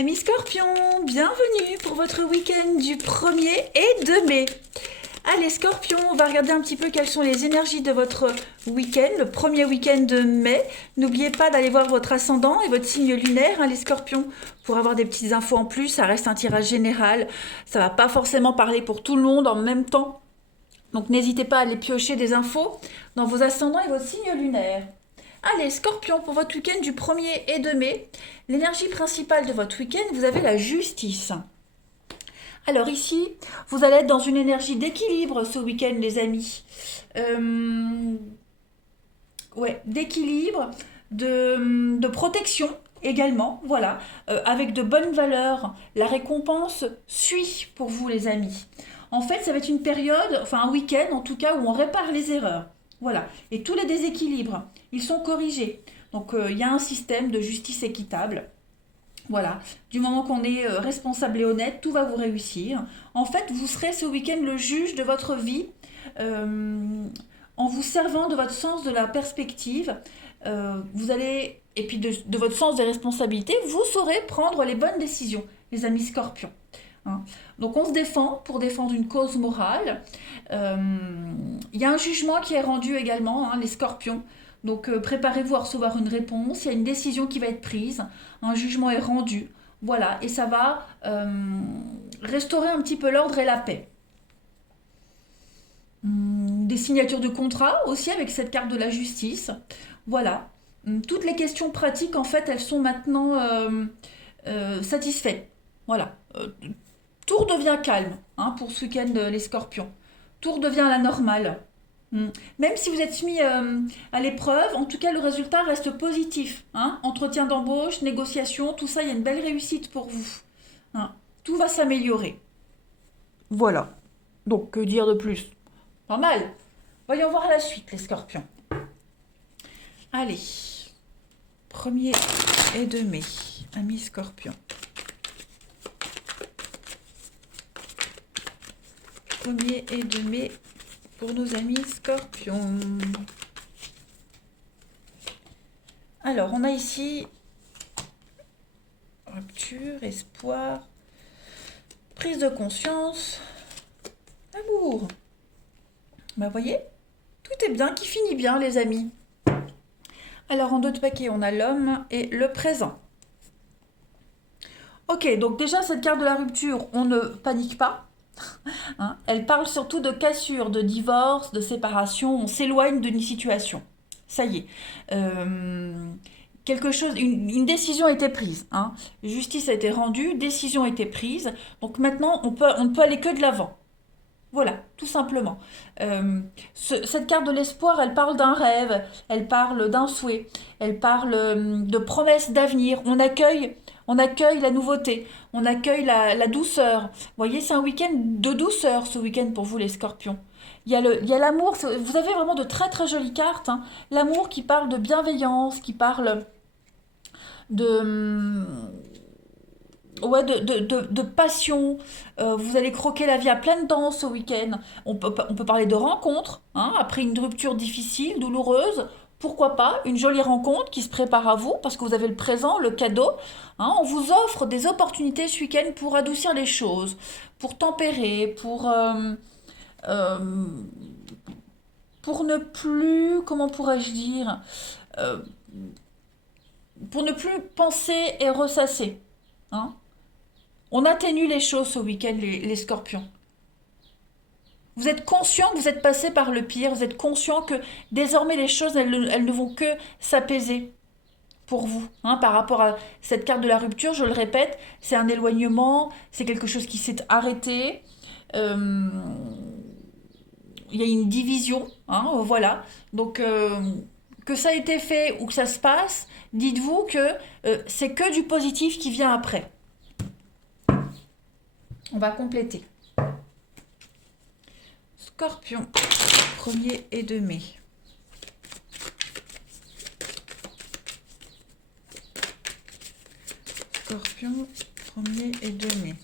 Amis Scorpions, bienvenue pour votre week-end du 1er et 2 mai. Allez Scorpions, on va regarder un petit peu quelles sont les énergies de votre week-end, le premier week-end de mai. N'oubliez pas d'aller voir votre ascendant et votre signe lunaire, les Scorpions, pour avoir des petites infos en plus. Ça reste un tirage général, ça va pas forcément parler pour tout le monde en même temps. Donc n'hésitez pas à aller piocher des infos dans vos ascendants et votre signe lunaire. Allez, Scorpion, pour votre week-end du 1er et 2 mai, l'énergie principale de votre week-end, vous avez la justice. Alors ici, vous allez être dans une énergie d'équilibre ce week-end, les amis. D'équilibre, de protection également, voilà. Avec de bonnes valeurs, la récompense suit pour vous, les amis. En fait, ça va être une période, enfin un week-end en tout cas, où on répare les erreurs. Voilà. Et tous les déséquilibres, ils sont corrigés. Donc, il y a un système de justice équitable. Voilà. Du moment qu'on est responsable et honnête, tout va vous réussir. En fait, vous serez ce week-end le juge de votre vie en vous servant de votre sens de la perspective. Vous allez, et puis de votre sens des responsabilités, vous saurez prendre les bonnes décisions, les amis Scorpions. Hein. Donc on se défend pour défendre une cause morale. Il y a un jugement qui est rendu également, les Scorpions. Donc préparez-vous à recevoir une réponse, il y a une décision qui va être prise, un jugement est rendu, voilà, et ça va restaurer un petit peu l'ordre et la paix. Des signatures de contrat aussi avec cette carte de la justice, voilà. Toutes les questions pratiques, en fait, elles sont maintenant satisfaites, voilà. Tout redevient calme pour ce week-end, les Scorpions. Tout redevient à la normale. Même si vous êtes mis à l'épreuve, en tout cas, le résultat reste positif. Entretien d'embauche, négociation, tout ça, il y a une belle réussite pour vous. Tout va s'améliorer. Voilà. Donc, que dire de plus? Pas mal. Voyons voir la suite, les Scorpions. Allez. 1er et 2 mai. Amis Scorpions. 1er et 2 mai pour nos amis Scorpions. Alors, on a ici rupture, espoir, prise de conscience, amour. Vous voyez, tout est bien qui finit bien, les amis. Alors, en dos de paquet, on a l'homme et le présent. Ok, donc déjà, cette carte de la rupture, on ne panique pas. Elle parle surtout de cassure, de divorce, de séparation. On s'éloigne d'une situation. Ça y est. Quelque chose, une décision a été prise. Justice a été rendue, décision a été prise. Donc maintenant, on ne peut aller que de l'avant. Voilà, tout simplement. Cette carte de l'espoir, elle parle d'un rêve, elle parle d'un souhait, elle parle de promesses d'avenir. On accueille la nouveauté, on accueille la douceur. Vous voyez, c'est un week-end de douceur, ce week-end pour vous, les Scorpions. Il y a l'amour, vous avez vraiment de très très jolies cartes. L'amour qui parle de bienveillance, qui parle de, de passion. Vous allez croquer la vie à pleines dents ce week-end. On peut parler de rencontres, après une rupture difficile, douloureuse. Pourquoi pas une jolie rencontre qui se prépare à vous, parce que vous avez le présent, le cadeau. On vous offre des opportunités ce week-end pour adoucir les choses, pour tempérer, pour ne plus, comment pourrais-je dire, pour ne plus penser et ressasser. On atténue les choses ce week-end, les Scorpions. Vous êtes conscient que vous êtes passé par le pire, vous êtes conscient que désormais les choses, elles ne vont que s'apaiser pour vous. Par rapport à cette carte de la rupture, je le répète, c'est un éloignement, c'est quelque chose qui s'est arrêté. Il y a une division, voilà. Donc, que ça a été fait ou que ça se passe, dites-vous que c'est que du positif qui vient après. On va compléter. Scorpion, 1er et 2 mai. Scorpion, 1er et 2 mai.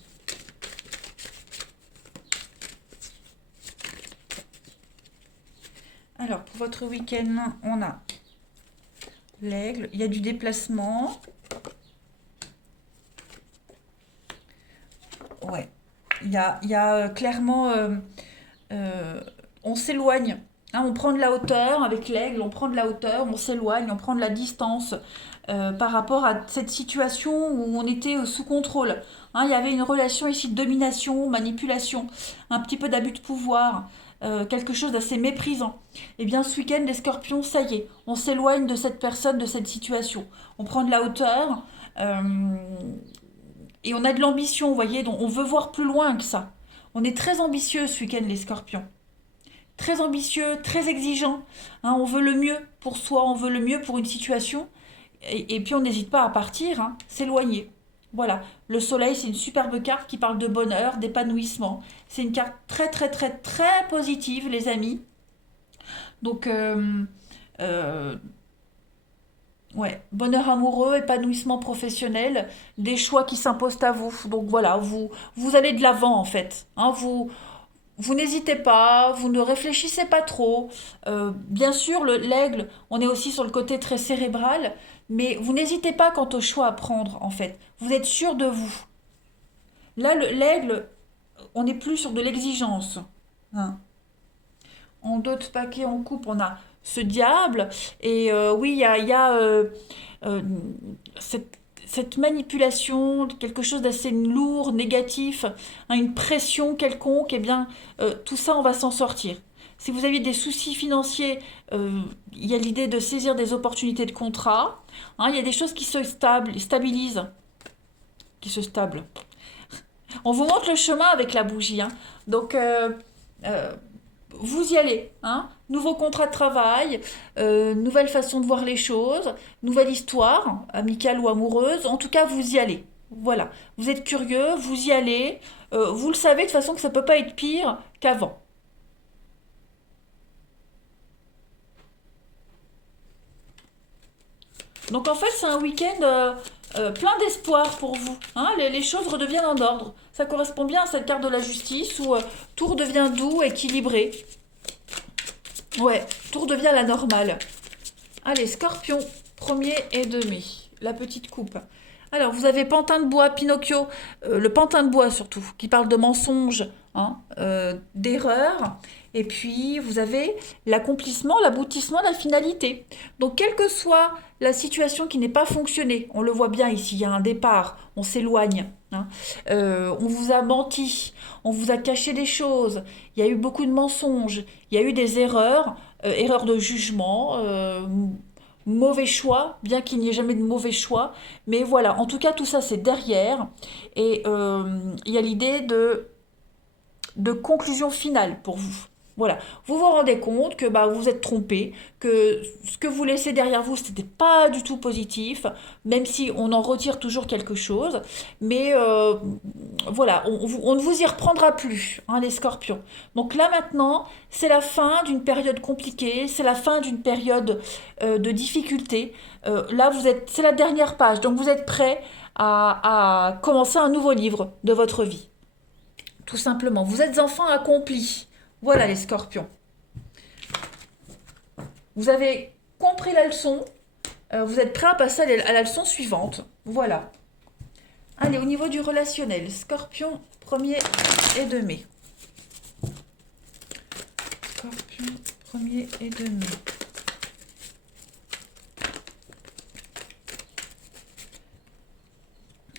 Alors, pour votre week-end, on a l'aigle. Il y a du déplacement. Il y a clairement, euh, on s'éloigne. Hein, on prend de la hauteur avec l'aigle, on prend de la hauteur, on s'éloigne, on prend de la distance par rapport à cette situation où on était sous contrôle. Hein, il y avait une relation ici de domination, manipulation, un petit peu d'abus de pouvoir, quelque chose d'assez méprisant. Eh bien, ce week-end, les scorpions, ça y est, on s'éloigne de cette personne, de cette situation. On prend de la hauteur euh, et on a de l'ambition, vous voyez, donc on veut voir plus loin que ça. On est très ambitieux ce week-end, les scorpions. Très ambitieux, très exigeant. Hein, on veut le mieux pour soi, on veut le mieux pour une situation. Et puis on n'hésite pas à partir, hein, s'éloigner. Voilà. Le soleil, c'est une superbe carte qui parle de bonheur, d'épanouissement. C'est une carte très, très, très, très positive, les amis. Donc, euh, ouais, bonheur amoureux, épanouissement professionnel, des choix qui s'imposent à vous. Donc voilà, vous allez de l'avant en fait. Hein, vous n'hésitez pas, vous ne réfléchissez pas trop. Bien sûr, l'aigle, on est aussi sur le côté très cérébral, mais vous n'hésitez pas quant au choix à prendre, en fait. Vous êtes sûr de vous. Là, l'aigle, on n'est plus sur de l'exigence. Hein. En d'autres paquets en coupe, on a ce diable. Et oui, il y a euh, cette manipulation, quelque chose d'assez lourd, négatif, hein, une pression quelconque, eh bien, tout ça, on va s'en sortir. Si vous aviez des soucis financiers, il y a l'idée de saisir des opportunités de contrat. Hein, il y a des choses qui se stabilisent, qui se stablent. On vous montre le chemin avec la bougie. Hein. Donc, euh, vous y allez. Hein. Nouveau contrat de travail, nouvelle façon de voir les choses, nouvelle histoire, amicale ou amoureuse. En tout cas, vous y allez. Voilà. Vous êtes curieux, vous y allez. Vous le savez de toute façon que ça ne peut pas être pire qu'avant. Donc en fait, c'est un week-end plein d'espoir pour vous. Hein. Les choses redeviennent en ordre. Ça correspond bien à cette carte de la justice où tout redevient doux, équilibré. Ouais, tout redevient la normale. Allez, Scorpion, premier et demi. La petite coupe. Alors, vous avez Pantin de bois, Pinocchio, le pantin de bois surtout, qui parle de mensonges, hein, d'erreurs. Et puis, vous avez l'accomplissement, l'aboutissement, la finalité. Donc, quelle que soit la situation qui n'est pas fonctionnée, on le voit bien ici, il y a un départ, on s'éloigne. Hein, on vous a menti, on vous a caché des choses, il y a eu beaucoup de mensonges, il y a eu des erreurs, erreurs de jugement, mauvais choix, bien qu'il n'y ait jamais de mauvais choix. Mais voilà, en tout cas, tout ça, c'est derrière. Et il y a l'idée de conclusion finale pour vous. Voilà, vous vous rendez compte que bah, vous êtes trompé, que ce que vous laissez derrière vous, ce n'était pas du tout positif, même si on en retire toujours quelque chose. Mais voilà, on ne vous y reprendra plus, hein, les scorpions. Donc là maintenant, c'est la fin d'une période compliquée, c'est la fin d'une période de difficulté. Là, c'est la dernière page, donc vous êtes prêt à commencer un nouveau livre de votre vie. Tout simplement. Vous êtes enfin accomplis. Voilà les scorpions. Vous avez compris la leçon. Vous êtes prêts à passer à la leçon suivante. Voilà. Allez, au niveau du relationnel. Scorpion, premier et demi. Scorpion, premier et demi.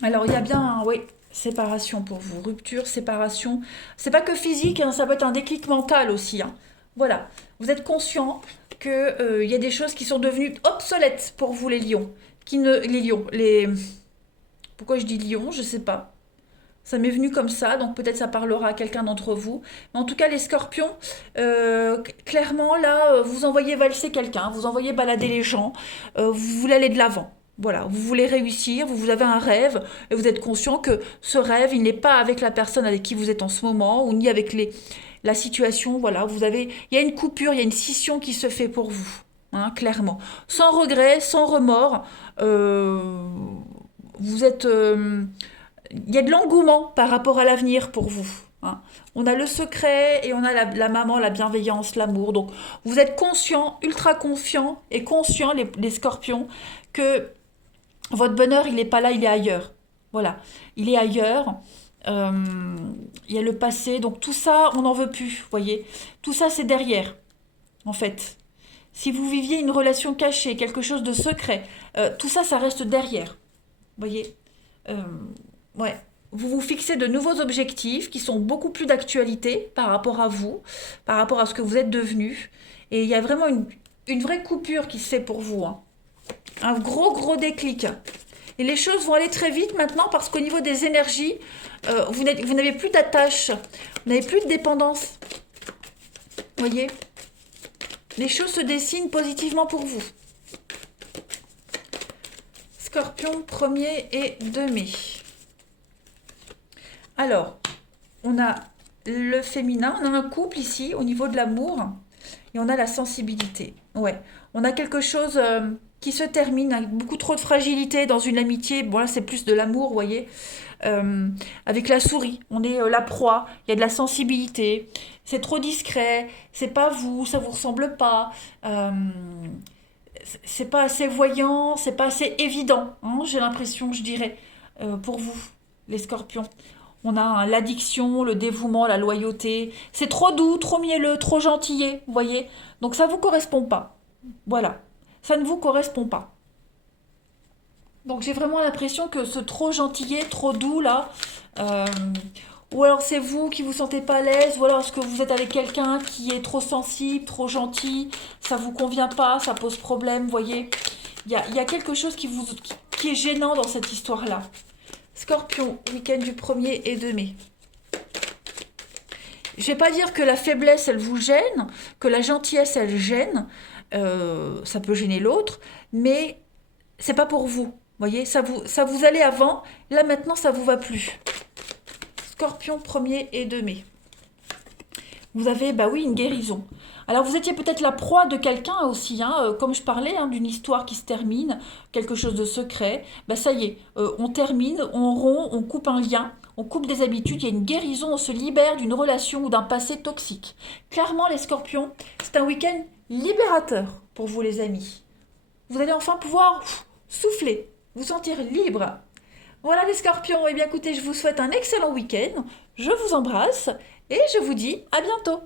Alors, il y a bien, oui, séparation pour vous. Rupture, séparation. C'est pas que physique, hein, ça peut être un déclic mental aussi. Hein. Voilà. Vous êtes conscient que y a des choses qui sont devenues obsolètes pour vous, les lions. Les lions, les... Pourquoi je dis lions, je sais pas. Ça m'est venu comme ça, donc peut-être ça parlera à quelqu'un d'entre vous. Mais en tout cas, les scorpions, clairement, là, vous envoyez valser quelqu'un, vous envoyez balader les gens, vous voulez aller de l'avant. Voilà, vous voulez réussir, vous avez un rêve, et vous êtes conscient que ce rêve, il n'est pas avec la personne avec qui vous êtes en ce moment, ou ni avec la situation. Voilà, il y a une coupure, il y a une scission qui se fait pour vous, hein, clairement. Sans regret, sans remords, vous êtes... il y a de l'engouement par rapport à l'avenir pour vous. Hein. On a le secret et on a la maman, la bienveillance, l'amour. Donc vous êtes conscient, ultra confiant et conscient, les scorpions, que votre bonheur, il n'est pas là, il est ailleurs. Voilà, il est ailleurs. Euh, il y a le passé, donc tout ça, on n'en veut plus, vous voyez. Tout ça, c'est derrière, en fait. Si vous viviez une relation cachée, quelque chose de secret, tout ça, ça reste derrière, vous voyez. Euh, ouais. Vous vous fixez de nouveaux objectifs qui sont beaucoup plus d'actualité par rapport à vous, par rapport à ce que vous êtes devenu. Et il y a vraiment une vraie coupure qui se fait pour vous, hein. Un gros, gros déclic. Et les choses vont aller très vite maintenant parce qu'au niveau des énergies, vous n'avez plus d'attache, vous n'avez plus de dépendance. Vous voyez, les choses se dessinent positivement pour vous. Scorpion, 1er et 2 mai. Alors, on a le féminin, on a un couple ici au niveau de l'amour et on a la sensibilité. Ouais, on a quelque chose qui se termine avec beaucoup trop de fragilité dans une amitié. Bon, là, c'est plus de l'amour, vous voyez. Avec la souris, on est la proie, il y a de la sensibilité, c'est trop discret, c'est pas vous, ça vous ressemble pas, c'est pas assez voyant, c'est pas assez évident, hein, j'ai l'impression, je dirais, pour vous, les scorpions. On a l'addiction, le dévouement, la loyauté. C'est trop doux, trop mielleux, trop gentillé, vous voyez. Donc ça ne vous correspond pas. Voilà. Ça ne vous correspond pas. Donc j'ai vraiment l'impression que ce trop gentillet, trop doux là, euh, ou alors c'est vous qui vous sentez pas à l'aise, ou alors est-ce que vous êtes avec quelqu'un qui est trop sensible, trop gentil, ça vous convient pas, ça pose problème, vous voyez. Il y a quelque chose qui est gênant dans cette histoire-là. Scorpion, week-end du 1er et 2 mai. Je vais pas dire que la faiblesse, elle vous gêne, que la gentillesse, elle gêne. Ça peut gêner l'autre, mais c'est pas pour vous. Vous voyez, ça vous allait avant, là maintenant, ça vous va plus. Scorpion, 1er et 2 mai. Vous avez, bah oui, une guérison. Alors vous étiez peut-être la proie de quelqu'un aussi, hein, comme je parlais, hein, d'une histoire qui se termine, quelque chose de secret. Bah ça y est, on termine, on rompt, on coupe un lien, on coupe des habitudes, il y a une guérison, on se libère d'une relation ou d'un passé toxique. Clairement, les scorpions, c'est un week-end libérateur pour vous les amis. Vous allez enfin pouvoir souffler, vous sentir libre. Voilà les scorpions, eh bien écoutez, je vous souhaite un excellent week-end, je vous embrasse et je vous dis à bientôt.